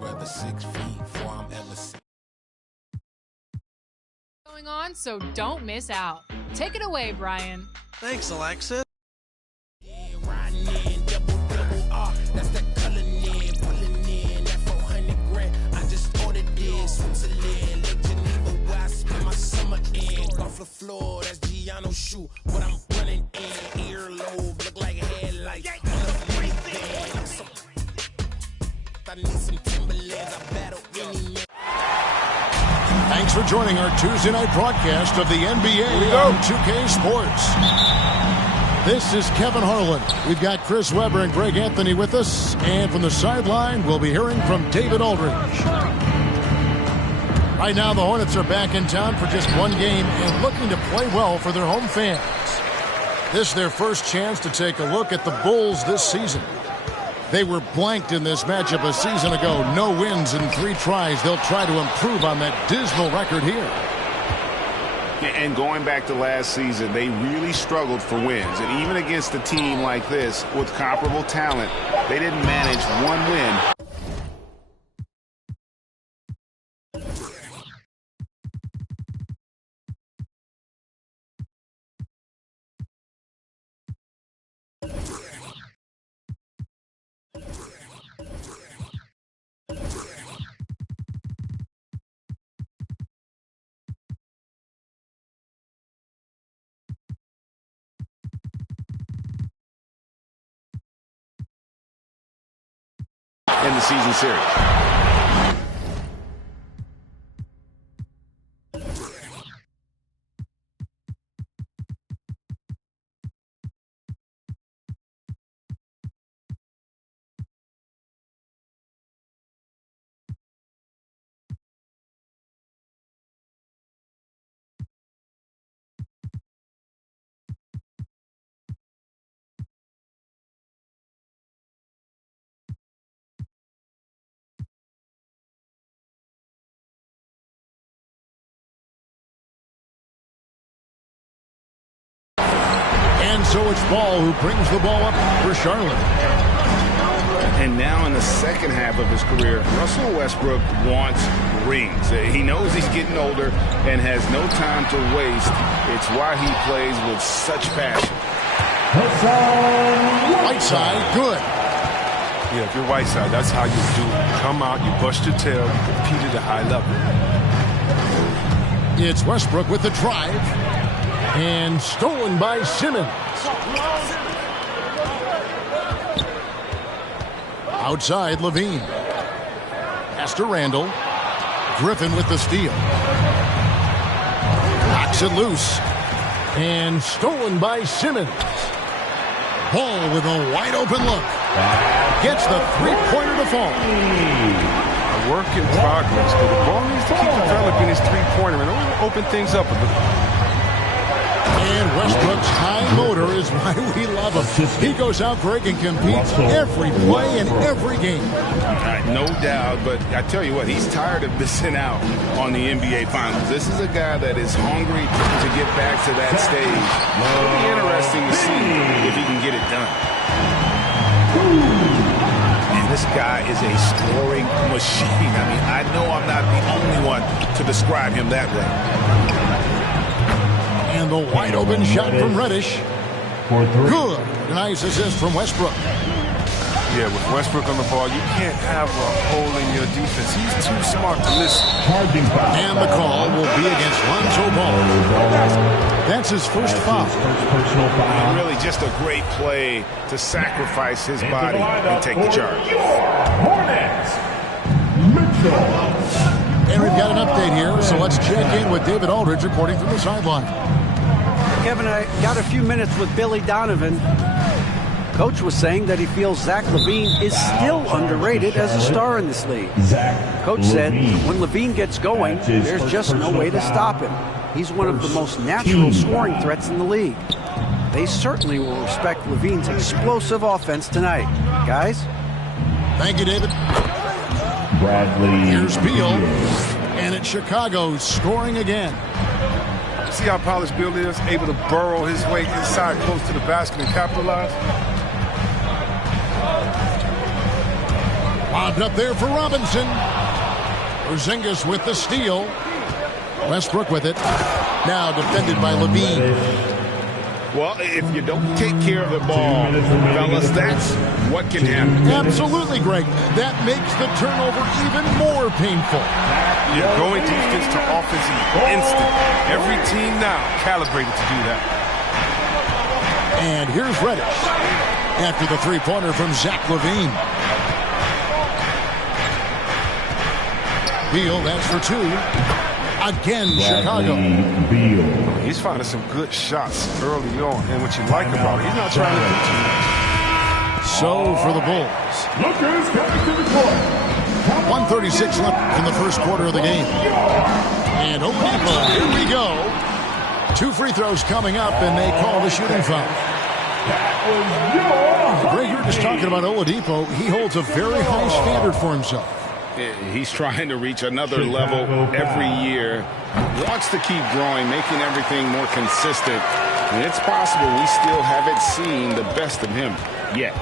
rather 6 feet before I'm ever going on, so don't miss out. Take it away, Brian. Thanks, Alexis. riding in, double R. That's that color in, pulling in that 400 grand. I just ordered this, Switzerland, Lake Geneva, where I spend my summer in. Off the floor, that's Gianno's shoe. What I'm running in, earlobe, look like headlights. I need some Timberlands, I battle any man. Thanks for joining our Tuesday night broadcast of the NBA on 2K Sports. This is Kevin Harlan. We've got Chris Webber and Greg Anthony with us. And from the sideline, we'll be hearing from David Aldridge. Right now, the Hornets are back in town for just one game and looking to play well for their home fans. This is their first chance to take a look at the Bulls this season. They were blanked in this matchup a season ago. No wins in 3 tries. They'll try to improve on that dismal record here. And going back to last season, they really struggled for wins. And even against a team like this with comparable talent, they didn't manage one win. In the season series. And so it's Ball who brings the ball up for Charlotte. And now in the second half of his career, Russell Westbrook wants rings. He knows he's getting older and has no time to waste. It's why he plays with such passion. Whiteside, good. Yeah, if you're Whiteside, that's how you do it. You come out, you bust your tail, you compete at a high level. It's Westbrook with the drive. And stolen by Simmons. Outside, Levine. Pass to Randall. Griffin with the steal. Knocks it loose. And stolen by Simmons. Ball with a wide open look. Gets the three-pointer to fall. A work in progress, but the ball needs to keep developing his three-pointer and open things up a little. And Westbrook's high motor is why we love him. He goes out, Greg, and competes every play in every game. No doubt, but I tell you what, he's tired of missing out on the NBA Finals. This is a guy that is hungry to get back to that stage. It'll be interesting to see if he can get it done. And this guy is a scoring machine. I mean, I know I'm not the only one to describe him that way. And the wide open shot from Reddish. Good. Nice assist from Westbrook. Yeah, with Westbrook on the ball, you can't have a hole in your defense. He's too smart to listen. And the call will be against Lonzo Ball. That's his first foul. And really just a great play to sacrifice his body and take the charge. And we've got an update here, so let's check in with David Aldridge reporting from the sideline. Kevin, I got a few minutes with Billy Donovan. Coach was saying that he feels Zach LaVine is still underrated as a star in this league. Coach said when LaVine gets going, there's just no way to stop him. He's one of the most natural scoring threats in the league. They certainly will respect LaVine's explosive offense tonight. Guys? Thank you, David. Here's Beal. And it's Chicago scoring again. See how polished Beal is? Able to burrow his way inside close to the basket and capitalize? Lobbed up there for Robinson. Porzingis with the steal. Westbrook with it. Now defended by Levine. Well, if you don't take care of the ball, fellas, that's what can happen. Absolutely, Greg. That makes the turnover even more painful. You're going defense to offense in an instant. Every team now calibrated to do that. And here's Reddish after the three-pointer from Zach LaVine. Beal, that's for two. Again, Chicago. He's finding some good shots early on, and what you like about it, he's not trying to do too much. So for the Bulls. 1:36 left in the first quarter of the game. And Oladipo, here we go. 2 free throws coming up, and they call the shooting foul. Greg, you were just talking about Oladipo. He holds a very high standard for himself. He's trying to reach another level every year. Wants to keep growing, making everything more consistent. And it's possible we still haven't seen the best of him yet.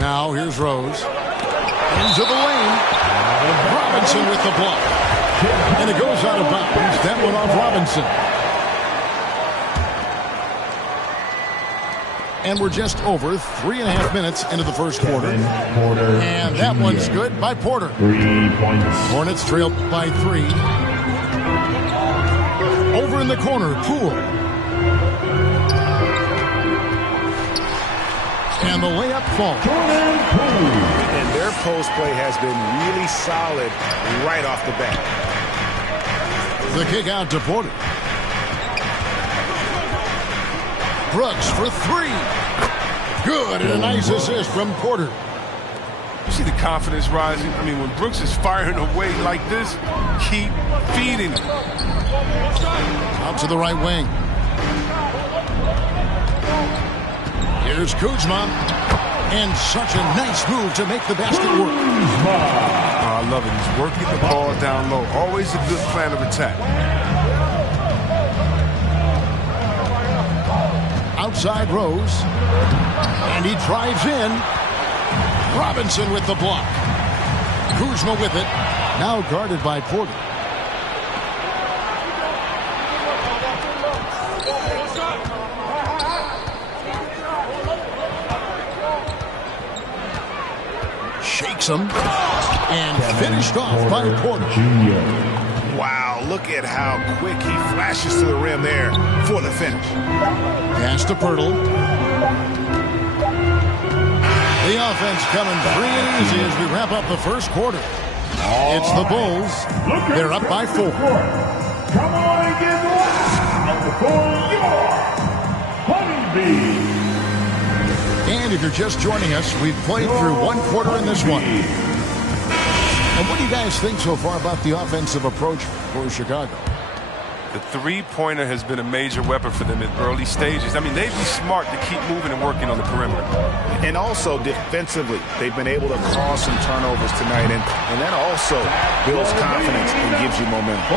Now here's Rose. Into the lane. Robinson with the block. And it goes out of bounds. That one off Robinson. And we're just over 3.5 minutes into the first quarter. And that one's good by Porter. 3 points. Hornets trailed by 3. Over in the corner, Poole. And the layup falls. And their post play has been really solid right off the bat. The kick out to Porter. Brooks for 3. Good, and a nice assist from Porter. You see the confidence rising? I mean, when Brooks is firing away like this, keep feeding him. Out to the right wing. Here's Kuzma. And such a nice move to make the basket work. Oh, I love it. He's working the ball down low. Always a good plan of attack. Outside Rose. And he drives in. Robinson with the block. Kuzma with it. Now guarded by Porter. Shakes him. And finished off by Porter. Wow, look at how quick he flashes to the rim there for the finish. Pass to Pirtle. The offense coming free and easy as we wrap up the first quarter. It's the Bulls. They're up by 4. Come on and get loud for your Honeybees. And if you're just joining us, we've played through one quarter in this one. And what do you guys think so far about the offensive approach for Chicago? The three-pointer has been a major weapon for them in early stages. I mean, they'd be smart to keep moving and working on the perimeter. And also defensively, they've been able to cause some turnovers tonight. And that also builds confidence and gives you momentum.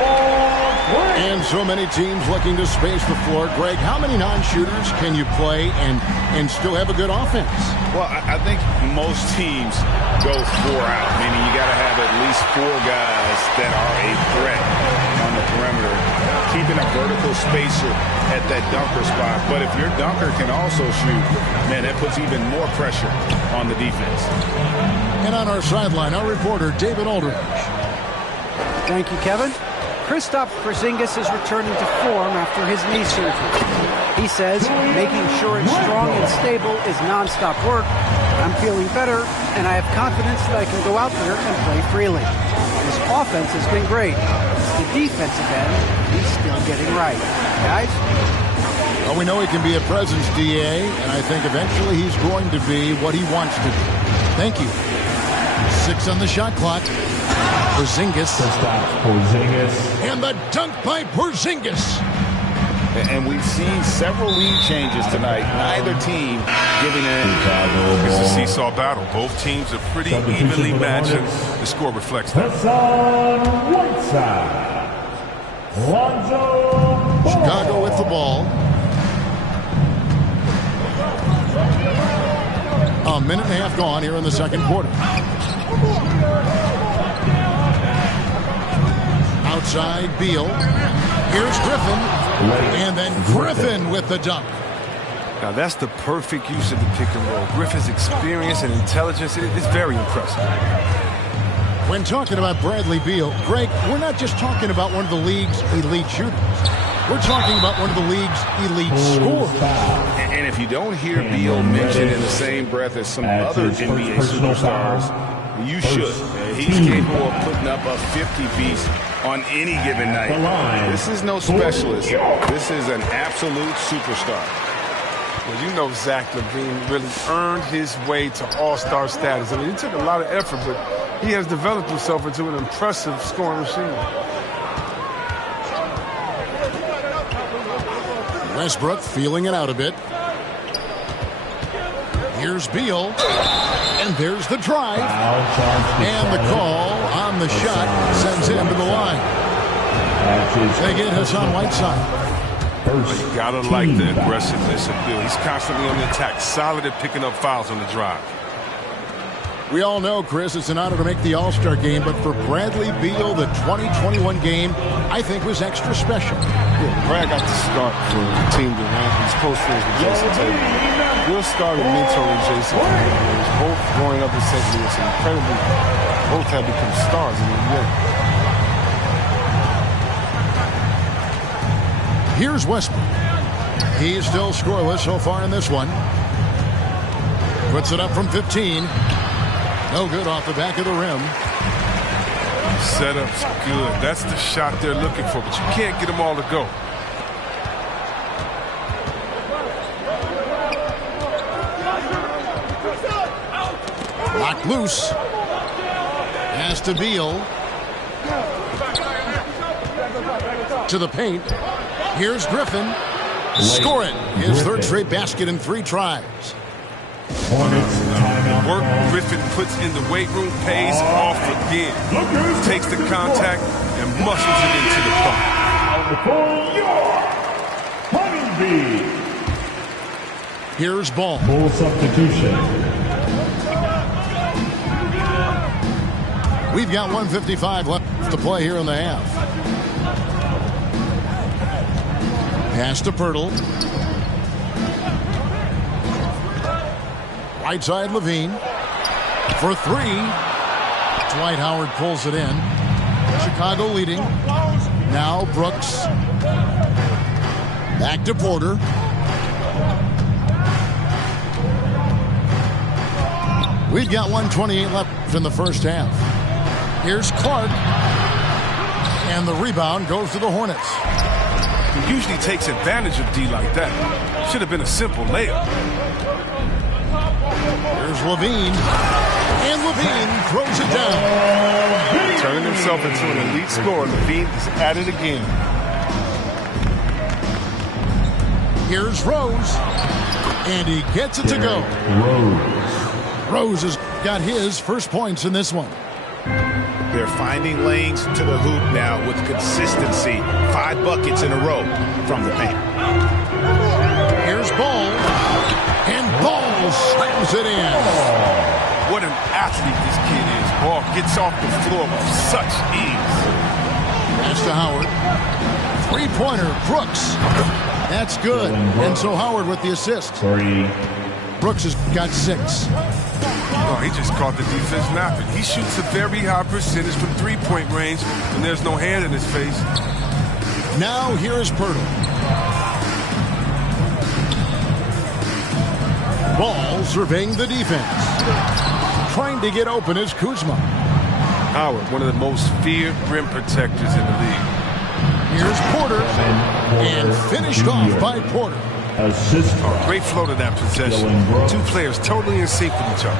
And so many teams looking to space the floor. Greg, how many non-shooters can you play and still have a good offense? Well, I think most teams go 4 out, meaning you got to have at least 4 guys that are a threat on the perimeter, keeping a vertical spacer at that dunker spot. But if your dunker can also shoot, man, that puts even more pressure on the defense. And on our sideline, our reporter, David Aldridge. Thank you, Kevin. Kristaps Porzingis is returning to form after his knee surgery. He says making sure it's strong and stable is nonstop work. I'm feeling better, and I have confidence that I can go out there and play freely. His offense has been great. It's the defensive end he's still getting right. Guys? Well, we know he can be a presence, DA, and I think eventually he's going to be what he wants to be. Thank you. 6 on the shot clock. Porzingis. And the dunk by Porzingis. And we've seen several lead changes tonight. Neither team giving in. It's a seesaw battle. Both teams are pretty evenly matched, and the score reflects that. Chicago with the ball. A minute and a half gone here in the second quarter. Outside, Beal. Here's Griffin. And then Griffin with the dunk. Now, that's the perfect use of the pick and roll. Griffin's experience and intelligence is very impressive. When talking about Bradley Beal, Greg, we're not just talking about one of the league's elite shooters. We're talking about one of the league's elite scorers. And if you don't hear Beal mentioned in the same breath as some other NBA superstars, you should. He's capable of putting up a 50-piece on any given night. This is no specialist. This is an absolute superstar. Well, you know Zach LaVine really earned his way to all-star status. I mean, it took a lot of effort, but he has developed himself into an impressive scoring machine. Westbrook feeling it out a bit. Here's Beal. And there's the drive. And the call on the shot sends him to the line. They get Hassan Whiteside. You gotta like the aggressiveness of Beal. He's constantly on the attack, solid at picking up fouls on the drive. We all know, Chris, it's an honor to make the All-Star game, but for Bradley Beal, the 2021 game, I think, was extra special. Yeah, Brad got to start for Team Durant. He's close friends with Jason Tatum. Beal started mentoring Jason. They was both growing up in St. Louis, and incredibly, both have become stars in the NBA. Here's Westbrook. He's still scoreless so far in this one. Puts it up from 15. No good off the back of the rim. Setup's good. That's the shot they're looking for, but you can't get them all to go. Locked loose. Pass to Beal. To the paint. Here's Griffin. Score it. His third straight basket in 3 tries. The work Griffin puts in the weight room pays off again. Takes the contact and muscles it into the pump. Here's Ball. Full substitution. We've got 1:55 left to play here in the half. Pass to Pirtle. Right side, Levine. For 3. Dwight Howard pulls it in. Chicago leading. Now Brooks. Back to Porter. We've got 1:28 left in the first half. Here's Clark. And the rebound goes to the Hornets. He usually takes advantage of D like that. Should have been a simple layup. Here's Levine. And Levine throws it down. Turning himself into an elite scorer, Levine is at it again. Here's Rose. And he gets it to go. Rose has got his first points in this one. They're finding lanes to the hoop now with consistency. 5 buckets in a row from the paint. Here's Ball. And Ball slams it in. What an athlete this kid is. Ball gets off the floor with such ease. Pass to Howard. 3-pointer, Brooks. That's good. And so Howard with the assist. Brooks has got 6. Oh, he just caught the defense napping. He shoots a very high percentage from 3-point range, and there's no hand in his face. Now here is Pirtle. Ball surveying the defense. Trying to get open is Kuzma. Howard, one of the most feared rim protectors in the league. Here's Porter. And finished off by Porter. Assist. Oh, great flow to that possession. 2 players totally in sync with each other.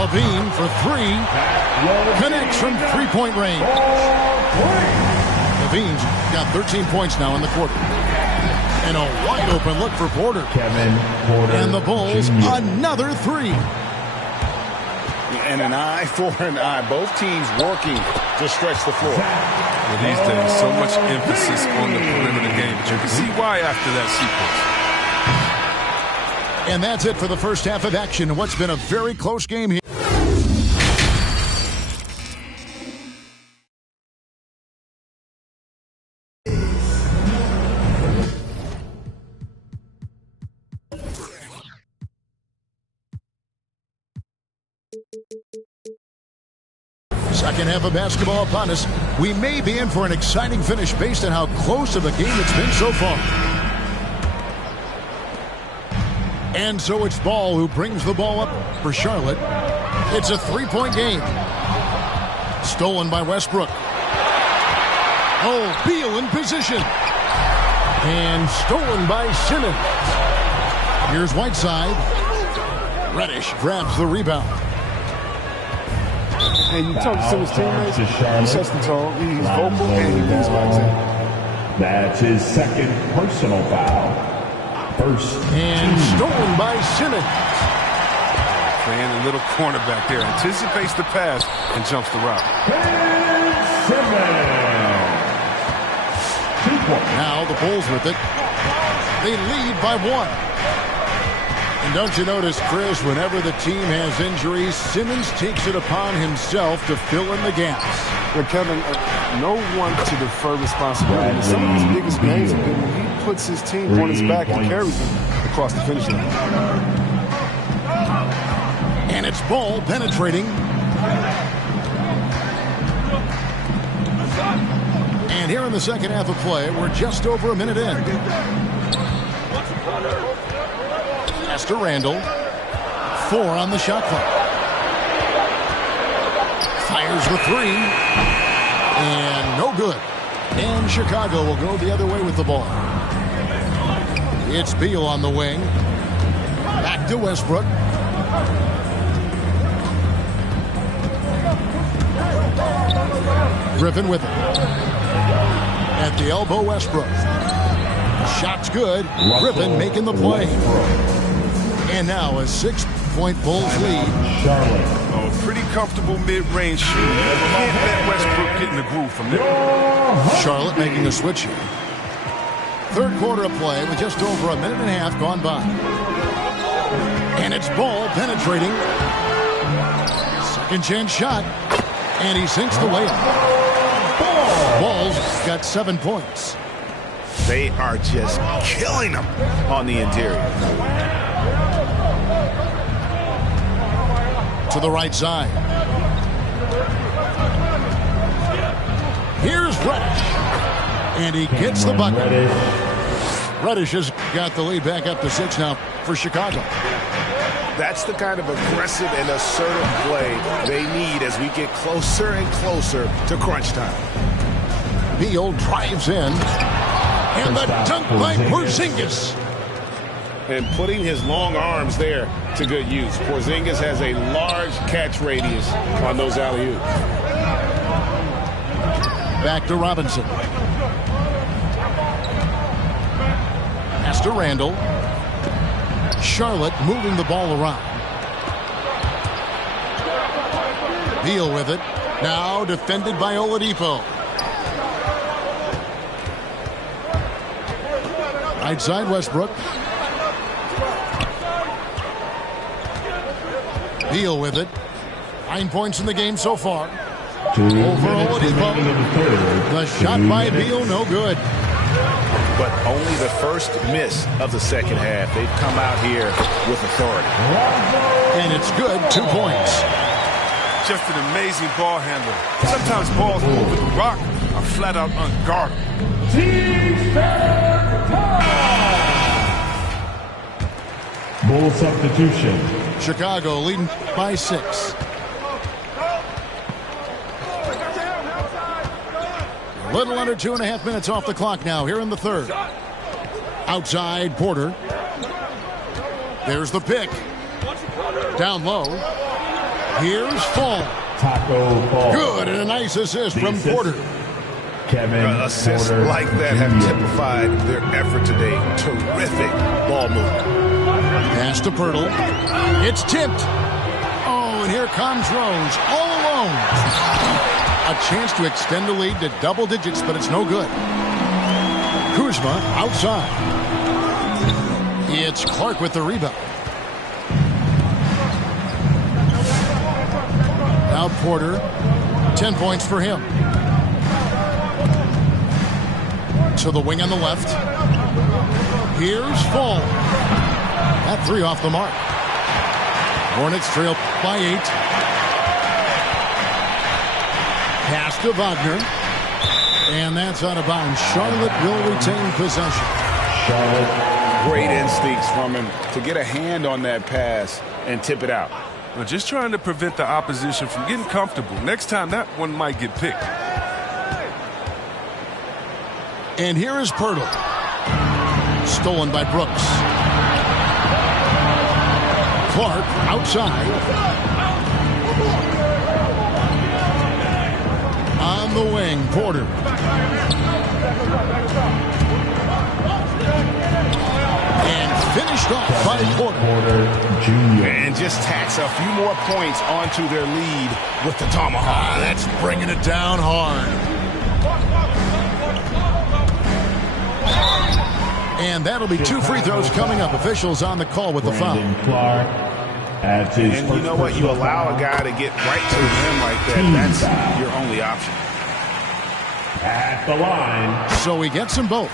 Levine for 3. Connects from 3-point range. Levine's got 13 points now in the quarter. And a wide open look for Porter. And the Bulls another 3. And an eye for an eye. Both teams working to stretch the floor. Well, these days, so much emphasis on the perimeter game, but you can see why after that sequence. And that's it for the first half of action. What's been a very close game here. Second half of basketball upon us. We may be in for an exciting finish based on how close of a game it's been so far. And so it's Ball who brings the ball up for Charlotte. It's a three-point game. Stolen by Westbrook. Oh, Beal in position. And stolen by Simmons. Here's Whiteside. Reddish grabs the rebound. And you talk to some of his teammates, he sets the tone, he's vocal, and he leads by example. That's his second personal foul. First. And stolen by Simmons. Playing a little cornerback there, anticipates the pass and jumps the route. Now the Bulls with it. They lead by one. And don't you notice, Chris, whenever the team has injuries, Simmons takes it upon himself to fill in the gaps. But Kevin, no one to defer responsibility. Some of his biggest games have been when he puts his team on his back and carries them across the finish line. And it's Ball penetrating. And here in the second half of play, we're just over a minute in. Pass to Randall. 4 on the shot clock. Fires the 3. And no good. And Chicago will go the other way with the ball. It's Beal on the wing. Back to Westbrook. Griffin with it. At the elbow, Westbrook. Shot's good. Griffin making the play. And now a 6-point Bulls lead. Oh, pretty comfortable mid-range shoot. Can't let Westbrook get in the groove from there. Charlotte making a switch here. Third quarter of play with just over a minute and a half gone by. And it's Ball penetrating. Second chance shot. And he sinks the layup. Ball's got 7 points. They are just killing them on the interior. To the right side. Here's Reddish. And he gets the bucket. Reddish has got the lead back up to 6 now for Chicago. That's the kind of aggressive and assertive play they need as we get closer and closer to crunch time. Beal drives in. And the dunk by Porzingis. And putting his long arms there to good use. Porzingis has a large catch radius on those alley-oops. Back to Robinson. Pass to Randall. Charlotte moving the ball around. Beal with it. Now defended by Oladipo. Right side, Westbrook. Beal with it. 9 points in the game so far. Over Oladipo. The shot by Beal, no good. But only the first miss of the second half. They've come out here with authority. And it's good, 2 points. Just an amazing ball handler. Sometimes balls over the rock are flat out unguardable. Bull substitution. Chicago leading by 6. A little under 2.5 minutes off the clock now here in the third. Outside, Porter. There's the pick. Down low. Here's Fall. Taco Fall. Good, and a nice assist from Porter. Kevin Assists Porter like that have typified their effort today. Terrific ball movement. Pass to Pirtle. It's tipped. Oh, and here comes Rose all alone. A chance to extend the lead to double digits, but it's no good. Kuzma outside. It's Clark with the rebound. Now Porter, 10 points for him. To the wing on the left. Here's Fall. That three off the mark. Hornets trail by 8. Pass to Wagner. And that's out of bounds. Charlotte will retain possession. Great instincts from him to get a hand on that pass and tip it out. Well, just trying to prevent the opposition from getting comfortable. Next time, that one might get picked. And here is Pirtle. Stolen by Brooks. Clark outside. On the wing, Porter. And finished off by Porter. And just tacks a few more points onto their lead with the tomahawk. That's bringing it down hard. And that'll be 2 free throws coming up. Officials on the call with the foul. And you know what? You allow a guy to get right to the rim like that. That's your only option. At the line. So he gets them both.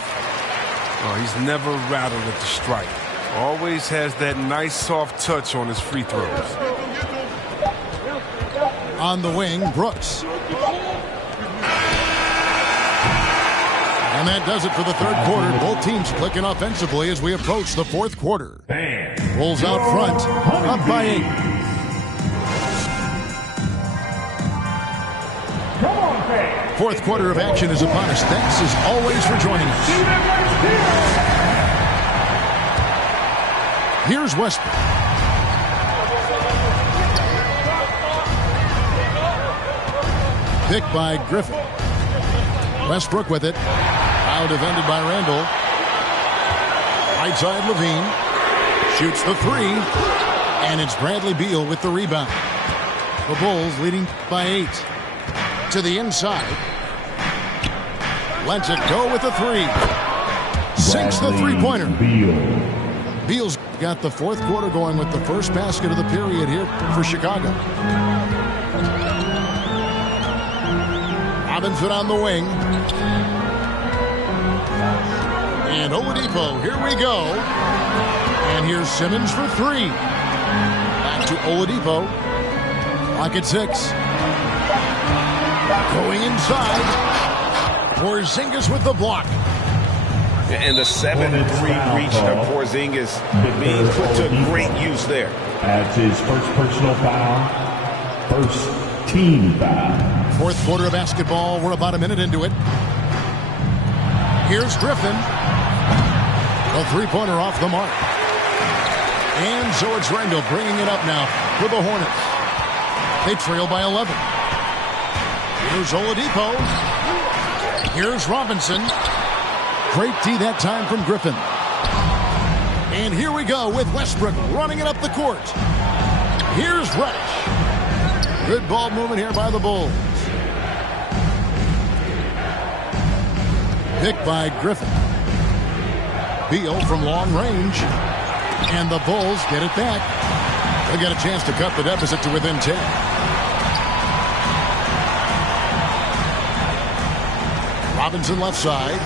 Oh, he's never rattled at the strike. Always has that nice soft touch on his free throws. On the wing, Brooks. And that does it for the third quarter. Both teams clicking offensively as we approach the fourth quarter. Bulls out front, up by 8. Fourth quarter of action is upon us. Thanks as always for joining us. Here's Westbrook. Picked by Griffin. Westbrook with it. Now defended by Randall. Right side Levine. Shoots the 3. And it's Bradley Beal with the rebound. The Bulls leading by 8. To the inside. Lets it go with the 3. Sinks the three-pointer. Beal's got the fourth quarter going with the first basket of the period here for Chicago. Robinson on the wing. And Oladipo, here we go. And here's Simmons for 3. Back to Oladipo. Clock at 6. Going inside. Porzingis with the block. And the 7-3 reach of Porzingis being put to great use there. That's his first personal foul. First team foul. Fourth quarter of basketball. We're about a minute into it. Here's Griffin. A three-pointer off the mark. And so it's Randall bringing it up now for the Hornets. They trail by 11. Here's Oladipo. Here's Robinson. Great D that time from Griffin. And here we go with Westbrook running it up the court. Here's Reddish. Good ball movement here by the Bulls. Picked by Griffin. Beal from long range. And the Bulls get it back. They get a chance to cut the deficit to within 10. Robinson left side.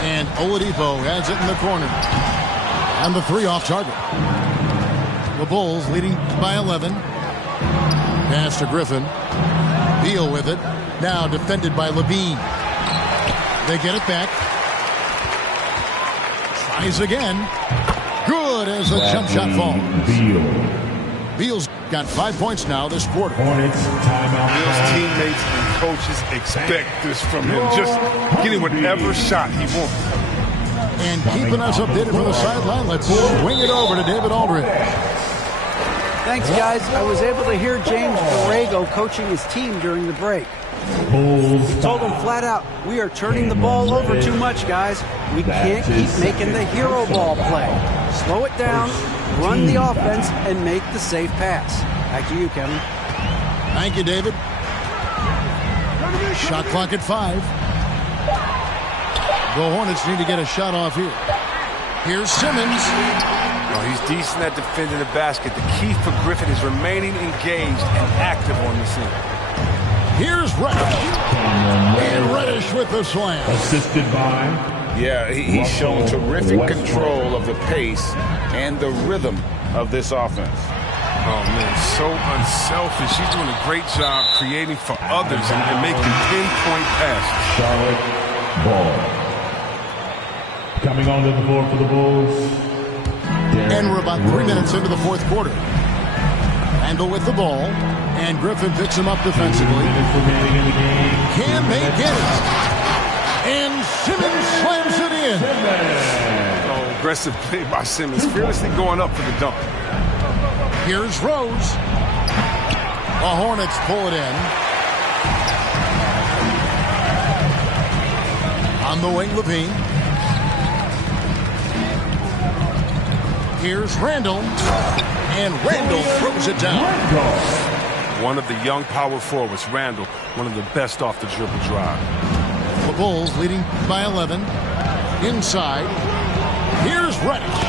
And Oladipo has it in the corner. And the 3 off target. The Bulls leading by 11. Pass to Griffin. Beal with it. Now defended by Levine. They get it back. Tries again. Good as the jump shot falls. Beal's got 5 points now this quarter. Hornets timeout. Beal's teammates and coaches expect this from him. Just getting whatever shot he wants. And keeping us updated from the sideline, let's swing it over to David Aldridge. Thanks, guys. I was able to hear James Borrego coaching his team during the break. He told them flat out, we are turning the ball over too much, guys. We can't keep making the hero ball play. Slow it down, run the offense, and make the safe pass. Back to you, Kevin. Thank you, David. Shot clock at 5. The Hornets need to get a shot off here. Here's Simmons. he's decent at defending the basket. The key for Griffin is remaining engaged and active on the scene. Here's Reddish. And Reddish with the slam. Assisted by... Yeah, he's shown terrific control of the pace and the rhythm of this offense. Oh, man, so unselfish. He's doing a great job creating for others and making pinpoint passes. Charlotte Ball. Coming onto the floor for the Bulls. And we're about 3 minutes into the fourth quarter. Randall with the ball. And Griffin picks him up defensively. Can they get it? And Simmons slams it in. Oh, aggressive play by Simmons. Fearlessly going up for the dunk. Here's Rose. The Hornets pull it in. On the wing, Levine. Here's Randall. And Randall throws it down. One of the young power forwards, Randall, one of the best off the dribble drive. The Bulls leading by 11. Inside. Here's Reddish.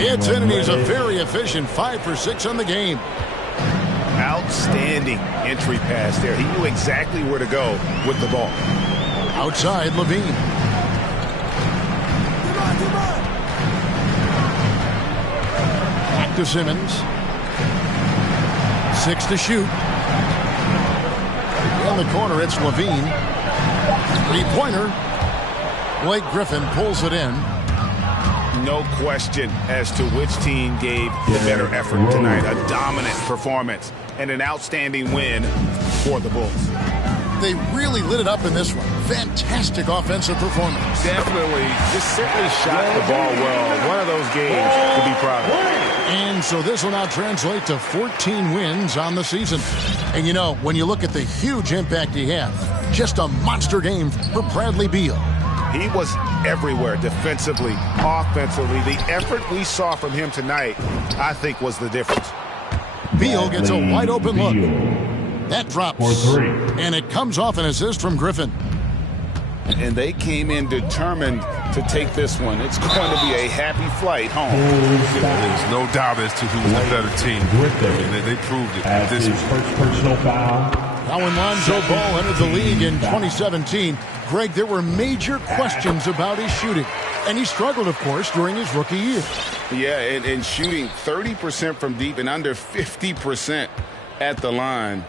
It's in, and he's a very efficient 5 for 6 on the game. Outstanding entry pass there. He knew exactly where to go with the ball. Outside, Levine. Back to Simmons. 6 to shoot. In the corner, it's Levine. Three-pointer. Blake Griffin pulls it in. No question as to which team gave the better effort tonight. A dominant performance and an outstanding win for the Bulls. They really lit it up in this one. Fantastic offensive performance. Definitely. Just simply shot the ball well. One of those games to be proud of. And so this will now translate to 14 wins on the season. And you know, when you look at the huge impact he had, just a monster game for Bradley Beal. He was everywhere defensively, offensively. The effort we saw from him tonight, I think, was the difference. Beal gets a wide open look. That drops. And it comes off an assist from Griffin. And they came in determined to take this one. It's going to be a happy flight home. There's no doubt as to who's the better team. They proved it. This first personal foul. Now when Lonzo Ball entered the league in 2017, Greg, there were major questions about his shooting. And he struggled, of course, during his rookie year. Yeah, and shooting 30% from deep and under 50% at the line.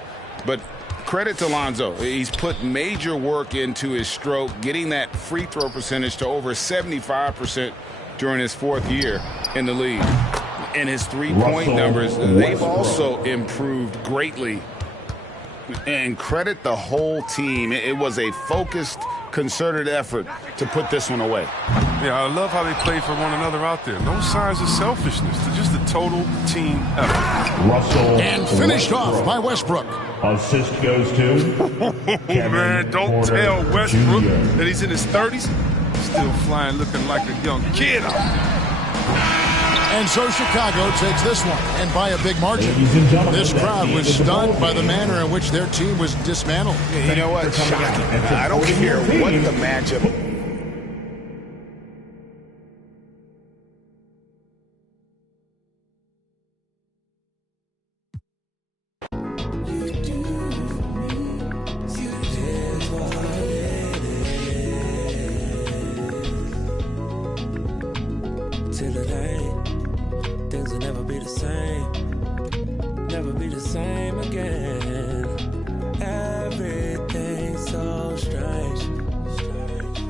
But credit to Lonzo. He's put major work into his stroke, getting that free throw percentage to over 75% during his 4th year in the league. And his three-point numbers, they've also improved greatly. And credit the whole team. It was a focused, concerted effort to put this one away. Yeah, I love how they play for one another out there. No signs of selfishness. They're just a total team effort. And finished off by Westbrook. Assist goes to... Man, don't tell Westbrook that he's in his 30s. Still flying, looking like a young kid out there. And so Chicago takes this one, and by a big margin. This crowd was stunned by the manner in which their team was dismantled. You know what? Shocking. I don't care what the matchup. Till it ain't, things will never be the same. Never be the same again. Everything's so strange.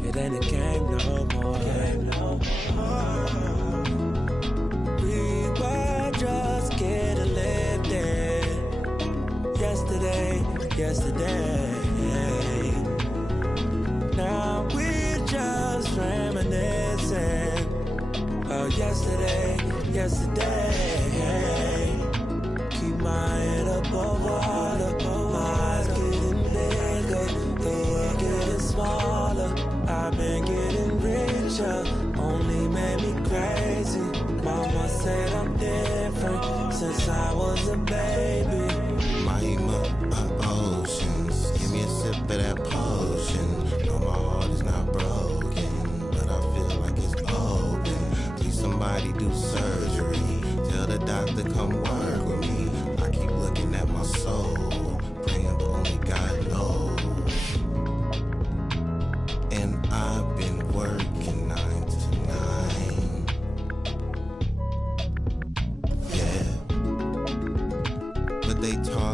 It ain't a game no more. We were just getting lifted. Yesterday. Now we're just reminiscing. Oh, yesterday. Keep my head above water. My eyes getting bigger. The world getting smaller. I've been getting richer. Only made me crazy. Mama said I'm different since I was a baby. Oceans. Give me a sip of that potion. No, my heart is not broken, but I feel like it's open. Please somebody do surgery. they talk.